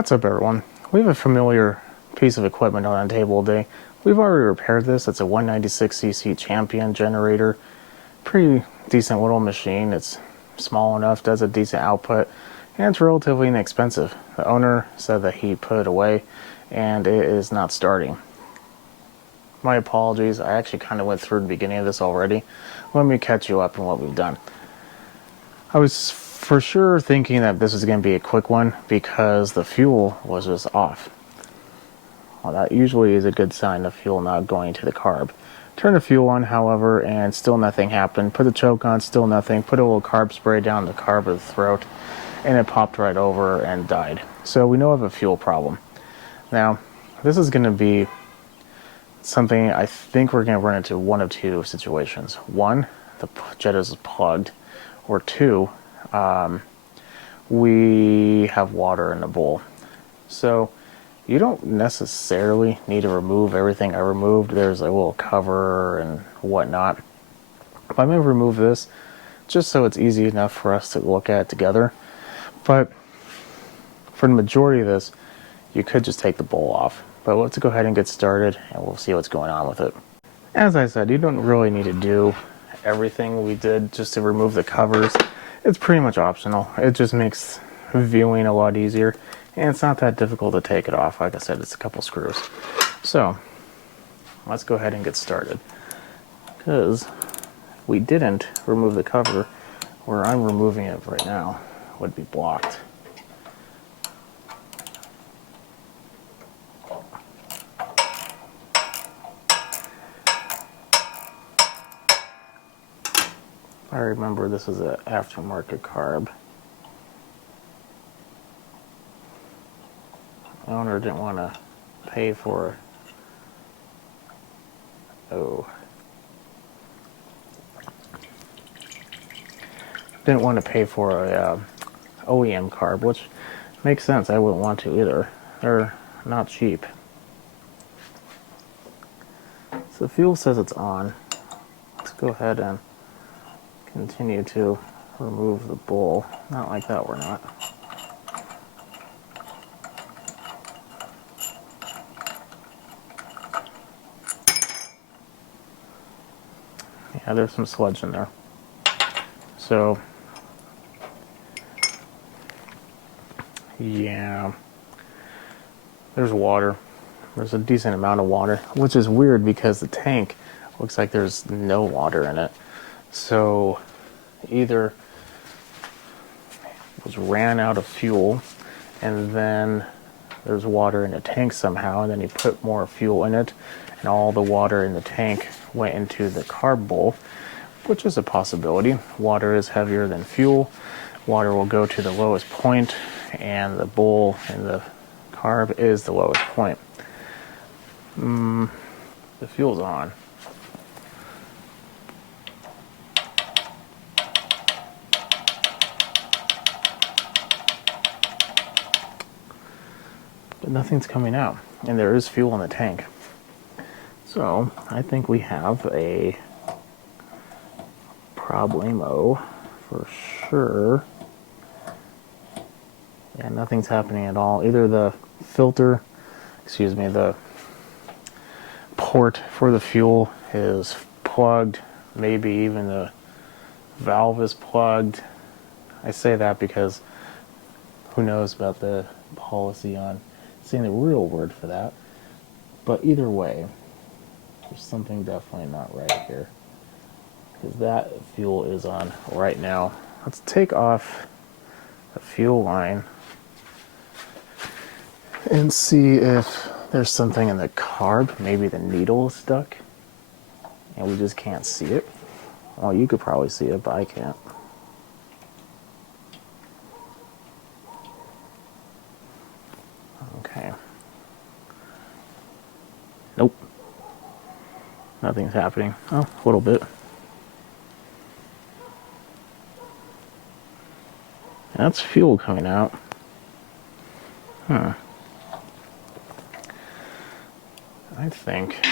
What's up, everyone? We have a familiar piece of equipment on the table today. We've already repaired this. It's a 196cc Champion generator. Pretty decent little machine. It's small enough, does a decent output, and it's relatively inexpensive. The owner said that he put it away and it is not starting. My apologies. I actually kind of went through the beginning of this already. Let me catch you up on what we've done. I was for sure thinking that this was going to be a quick one because the fuel was just off. Well, that usually is a good sign of fuel not going to the carb. Turn the fuel on, however, and still nothing happened. Put the choke on, still nothing. Put a little carb spray down the carb of the throat, and it popped right over and died. So we know of a fuel problem. Now, this is going to be something I think we're going to run into one of two situations. One, the jet is plugged, or two, we have water in the bowl. So you don't necessarily need to remove everything I removed. There's a little cover and whatnot. But I'm going to remove this just so it's easy enough for us to look at together. But for the majority of this, you could just take the bowl off. But let's go ahead and get started and we'll see what's going on with it. As I said, you don't really need to do everything we did just to remove the covers. It's pretty much optional. It just makes viewing a lot easier, and it's not that difficult to take it off. Like I said, it's a couple screws. So let's go ahead and get started, because we didn't remove the cover where I'm removing it right now would be blocked. I remember this is an aftermarket carb. The owner didn't want to pay for didn't want to pay for a OEM carb, which makes sense. I wouldn't want to either. They're not cheap. So the fuel says it's on. Let's go ahead and continue to remove the bowl. Not like that, we're not. Yeah, there's some sludge in there. So, yeah, there's water. There's a decent amount of water, which is weird because the tank looks like there's no water in it. So either it was ran out of fuel and then there's water in the tank somehow, and then he put more fuel in it and all the water in the tank went into the carb bowl, which is a possibility. Water is heavier than fuel. Water will go to the lowest point, and the bowl and the carb is the lowest point. The fuel's on. But nothing's coming out, and there is fuel in the tank. So I think we have a problemo for sure. Yeah, nothing's happening at all. Either the filter, the port for the fuel is plugged, maybe even the valve is plugged. I say that because who knows about the policy on saying the real word for that. But either way, there's something definitely not right here, because that fuel is on right now. Let's take off the fuel line and see if there's something in the carb. Maybe the needle is stuck and we just can't see it. Well, you could probably see it, but I can't. Okay. Nope. Nothing's happening. Oh, a little bit. That's fuel coming out. I think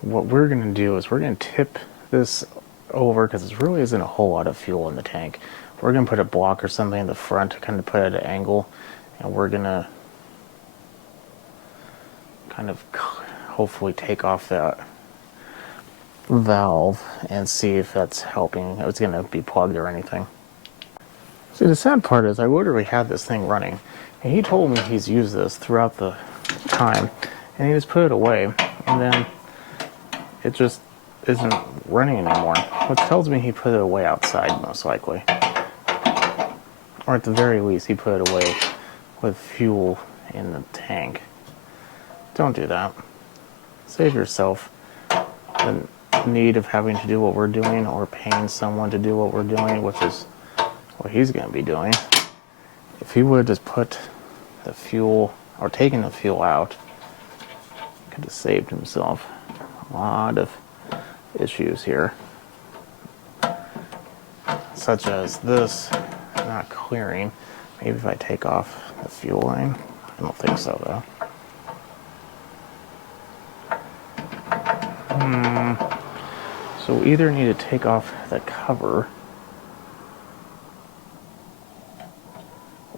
what we're going to do is we're going to tip this over, because there really isn't a whole lot of fuel in the tank. We're going to put a block or something in the front to kind of put it at an angle, and we're gonna kind of hopefully take off that valve and see if that's helping, if it's gonna be plugged or anything. See, the sad part is I literally had this thing running, and he told me he's used this throughout the time, and he just put it away, and then it just isn't running anymore, which tells me he put it away outside most likely. Or at the very least, he put it away with fuel in the tank. Don't do that. Save yourself the need of having to do what we're doing or paying someone to do what we're doing, which is what he's going to be doing. If he would have just put the fuel or taken the fuel out, could have saved himself a lot of issues here, such as this not clearing. Maybe if I take off the fuel line. I don't think so though. So we either need to take off the cover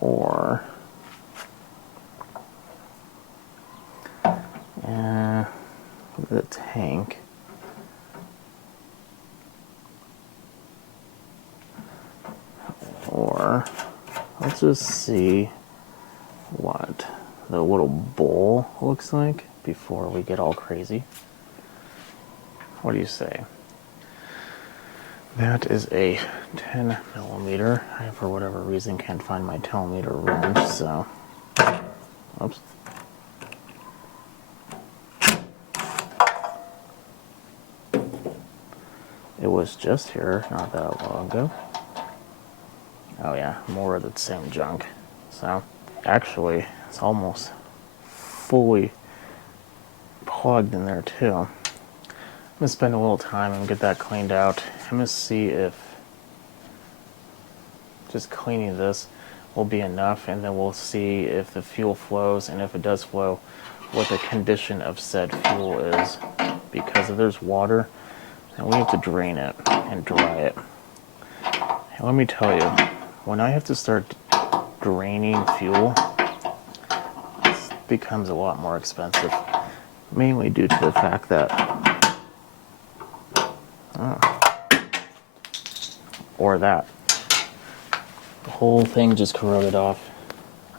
or the tank. Or let's just see what the little bowl looks like before we get all crazy. What do you say? That is a 10 millimeter. I, for whatever reason, can't find my 10 millimeter wrench, so. Oops. It was just here not that long ago. Oh yeah, more of the same junk. So, actually, it's almost fully plugged in there too. I'm gonna spend a little time and get that cleaned out. I'm gonna see if just cleaning this will be enough, and then we'll see if the fuel flows, and if it does flow, what the condition of said fuel is. Because if there's water, then we have to drain it and dry it. And let me tell you, when I have to start draining fuel, it becomes a lot more expensive. Mainly due to the fact that, or that, the whole thing just corroded off.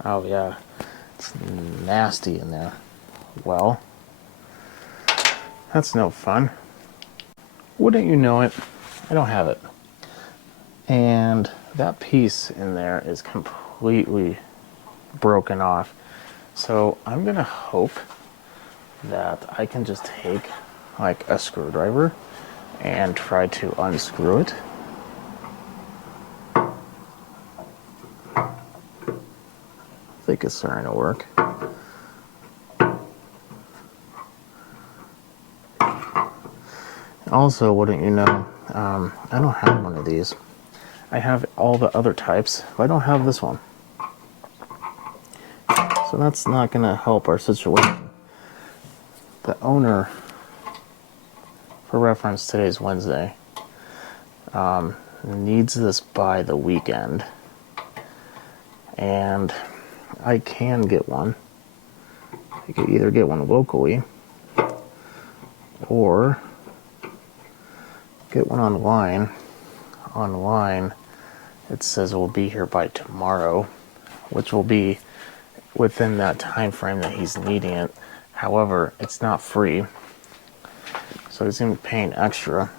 Oh yeah, it's nasty in there. Well, that's no fun. Wouldn't you know it, I don't have it. And that piece in there is completely broken off. So I'm gonna hope that I can just take like a screwdriver and try to unscrew it. I think it's starting to work. Also, wouldn't you know, I don't have one of these. I have all the other types, but I don't have this one. So that's not going to help our situation. The owner, for reference, today's Wednesday, needs this by the weekend. And I can get one. I could either get one locally or get one online. Online, it says it will be here by tomorrow, which will be within that time frame that he's needing it. However, it's not free, so he's going to be paying extra.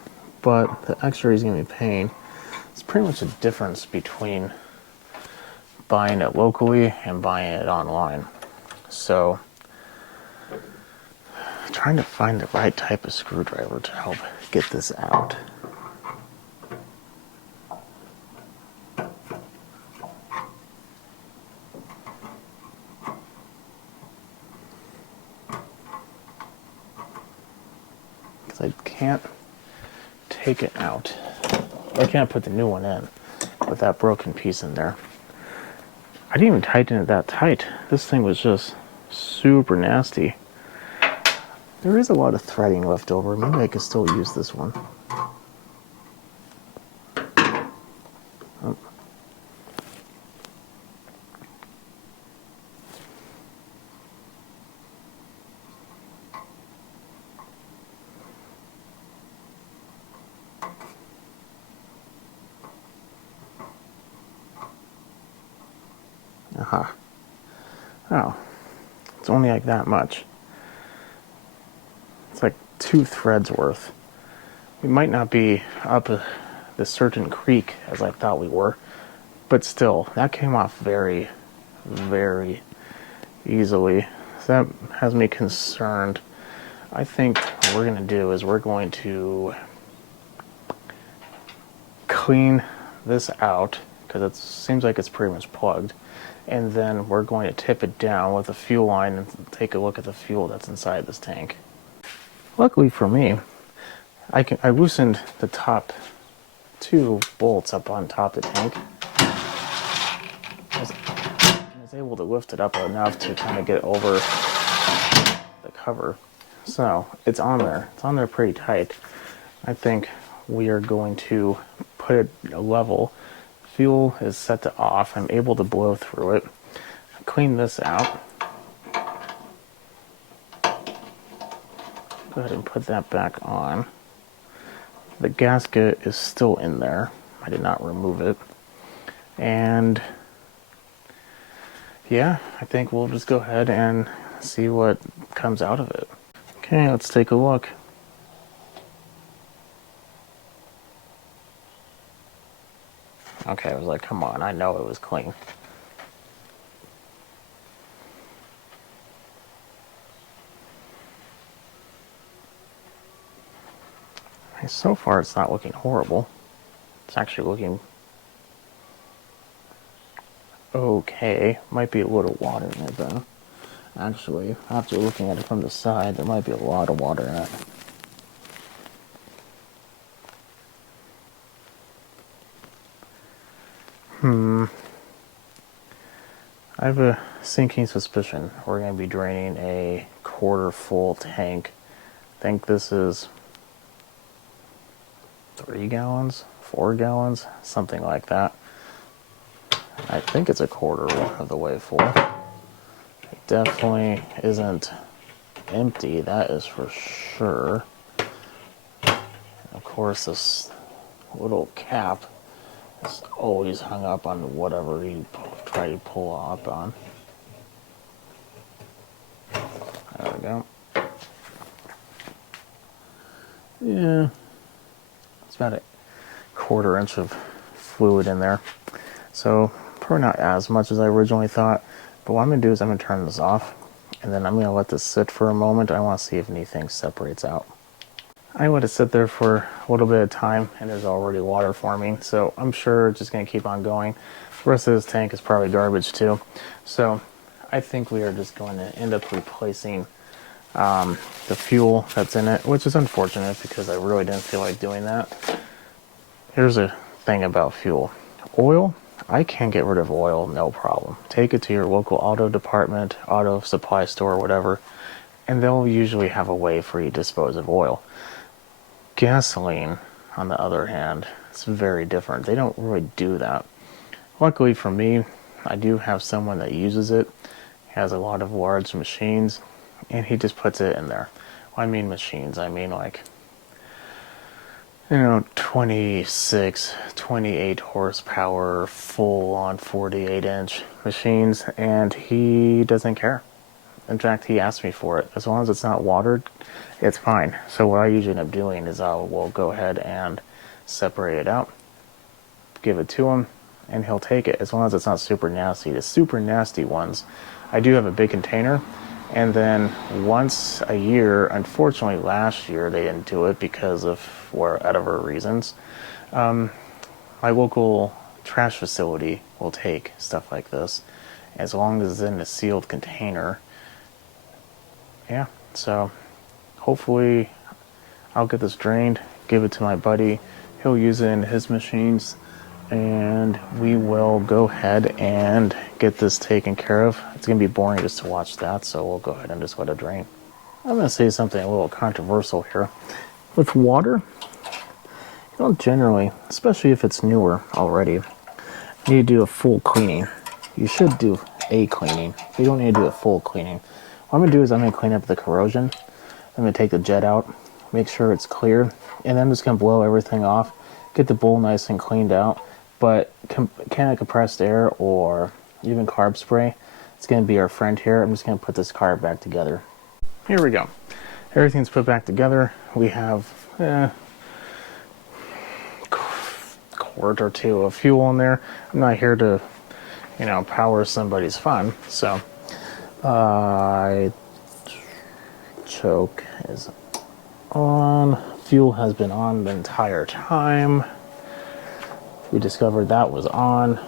But the extra he's going to be paying is pretty much the difference between buying it locally and buying it online. So, trying to find the right type of screwdriver to help get this out. I can't take it out. I can't put the new one in with that broken piece in there. I didn't even tighten it that tight. This thing was just super nasty. There is a lot of threading left over. Maybe I could still use this one. Oh. Oh, it's only like that much. It's like 2 threads worth. We might not be up the certain creek as I thought we were, but still, that came off very, very easily. So that has me concerned. I think what we're going to do is we're going to clean this out because it seems like it's pretty much plugged, and then we're going to tip it down with a fuel line and take a look at the fuel that's inside this tank. Luckily for me, I loosened the top 2 bolts up on top of the tank. I was able to lift it up enough to kind of get over the cover. So it's on there. It's on there pretty tight. I think we are going to put it level. Fuel is set to off. I'm able to blow through it. Clean this out. Go ahead and put that back on. The gasket is still in there. I did not remove it. And yeah, I think we'll just go ahead and see what comes out of it. Okay, let's take a look. Okay, I was like, come on, I know it was clean. So far, it's not looking horrible. It's actually looking okay. Might be a little water in it, though. Actually, after looking at it from the side, there might be a lot of water in it. I have a sinking suspicion we're going to be draining a quarter full tank. I think this is 3 gallons, 4 gallons, something like that. I think it's a quarter of the way full. It definitely isn't empty, that is for sure. And of course, this little cap is always hung up on whatever you try to pull up on. There we go. Yeah, it's about a quarter inch of fluid in there. So probably not as much as I originally thought. But what I'm going to do is I'm going to turn this off, and then I'm going to let this sit for a moment. I want to see if anything separates out. I let it sit there for a little bit of time, and there's already water forming. So I'm sure it's just going to keep on going. The rest of this tank is probably garbage too. So I think we are just going to end up replacing the fuel that's in it, which is unfortunate because I really didn't feel like doing that. Here's a thing about fuel. Oil, I can get rid of oil, no problem. Take it to your local auto department, auto supply store, whatever, and they'll usually have a way for you to dispose of oil. Gasoline, on the other hand, it's very different. They don't really do that. Luckily for me, I do have someone that uses it. He has a lot of large machines, and he just puts it in there. Well, I mean machines, I mean like, 26, 28 horsepower, full on 48-inch machines, and he doesn't care. In fact, he asked me for it. As long as it's not watered, it's fine. So what I usually end up doing is I will go ahead and separate it out, give it to him, and he'll take it, as long as it's not super nasty. The super nasty ones, I do have a big container, and then once a year, unfortunately last year they didn't do it because of whatever reasons, my local trash facility will take stuff like this, as long as it's in a sealed container. Yeah, so hopefully I'll get this drained, give it to my buddy, he'll use it in his machines, and we will go ahead and get this taken care of. It's going to be boring just to watch that, so we'll go ahead and just let it drain. I'm going to say something a little controversial here. With water, you don't generally, especially if it's newer already, you need to do a full cleaning. You should do a cleaning. You don't need to do a full cleaning. What I'm going to do is I'm going to clean up the corrosion. I'm going to take the jet out, make sure it's clear, and then I'm just going to blow everything off, get the bowl nice and cleaned out. But can of compressed air or even carb spray. It's going to be our friend here. I'm just going to put this carb back together. Here we go. Everything's put back together. We have quart or two of fuel in there. I'm not here to, power somebody's fun. So, choke is on. Fuel has been on the entire time. We discovered that was on.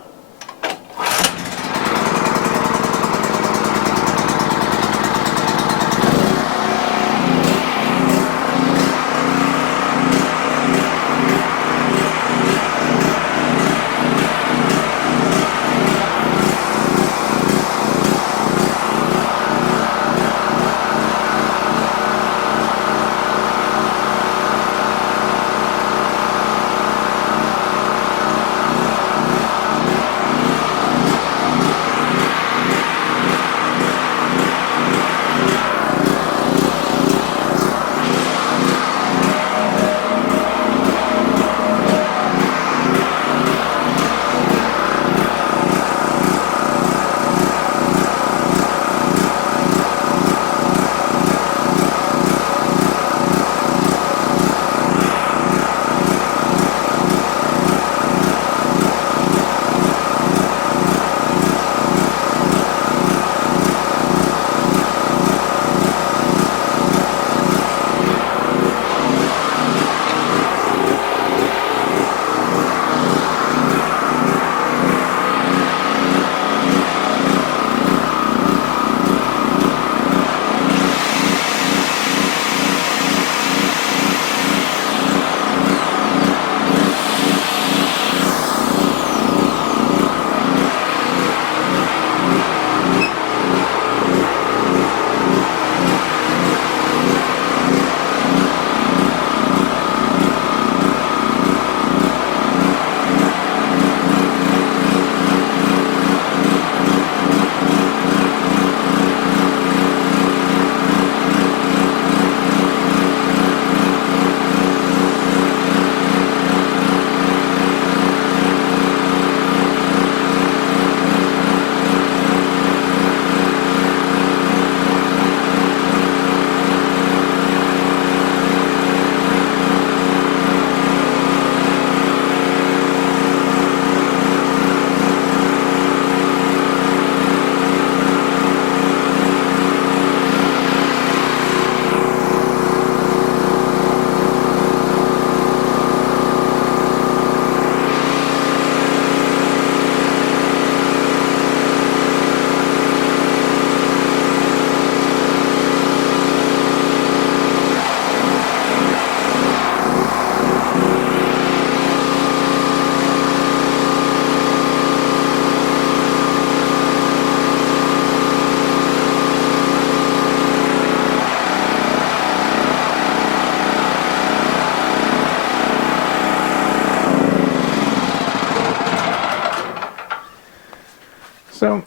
So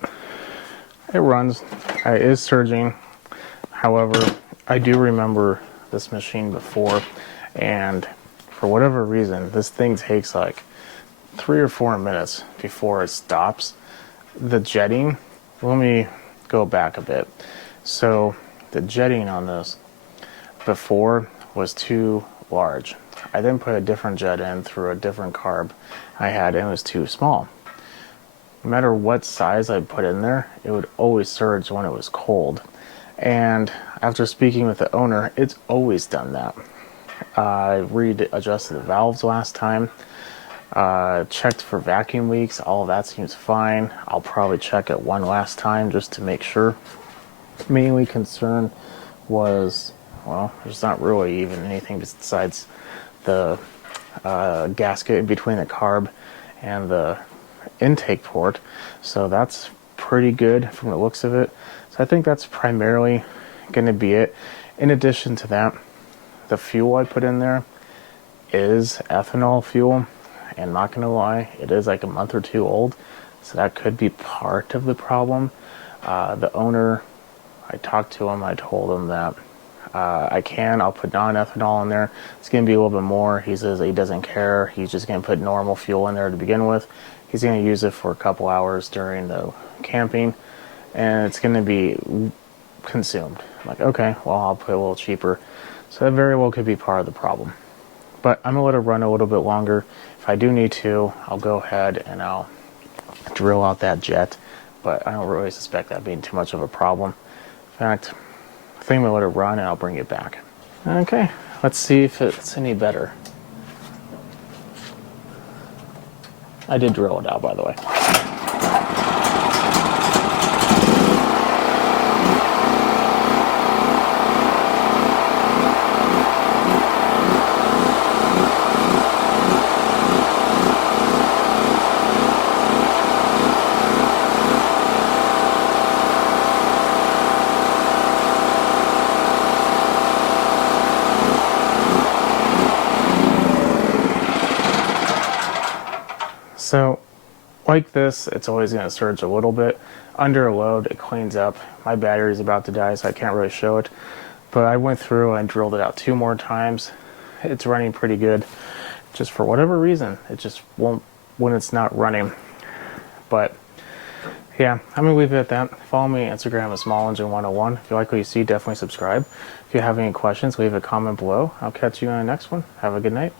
it runs. It is surging. However, I do remember this machine before, and for whatever reason, this thing takes like 3 or 4 minutes before it stops. The jetting, let me go back a bit. So the jetting on this before was too large. I then put a different jet in through a different carb I had, and it was too small. No matter what size I put in there, it would always surge when it was cold. And after speaking with the owner, it's always done that. I readjusted the valves last time, checked for vacuum leaks, all of that seems fine. I'll probably check it one last time just to make sure. Mainly concern was, well, there's not really even anything besides the gasket in between the carb and the intake port, so that's pretty good from the looks of it. So I think that's primarily going to be it. In addition to that, the fuel I put in there is ethanol fuel, and not going to lie, it is like a month or two old, so that could be part of the problem. The owner, I talked to him, I told him that I'll put non-ethanol in there. It's going to be a little bit more. He says he doesn't care. He's just going to put normal fuel in there to begin with. He's going to use it for a couple hours during the camping, and it's going to be consumed. I'm like, okay, well, I'll put a little cheaper. So that very well could be part of the problem. But I'm going to let it run a little bit longer. If I do need to, I'll go ahead and I'll drill out that jet. But I don't really suspect that being too much of a problem. In fact, I think I'm going to let it run and I'll bring it back. Okay, let's see if it's any better. I did drill it out, by the way. So, like this, it's always going to surge a little bit. Under a load, it cleans up. My battery's about to die, so I can't really show it. But I went through and drilled it out 2 more times. It's running pretty good. Just for whatever reason, it just won't when it's not running. But yeah, I'm going to leave it at that. Follow me on Instagram at SmallEngine101. If you like what you see, definitely subscribe. If you have any questions, leave a comment below. I'll catch you on the next one. Have a good night.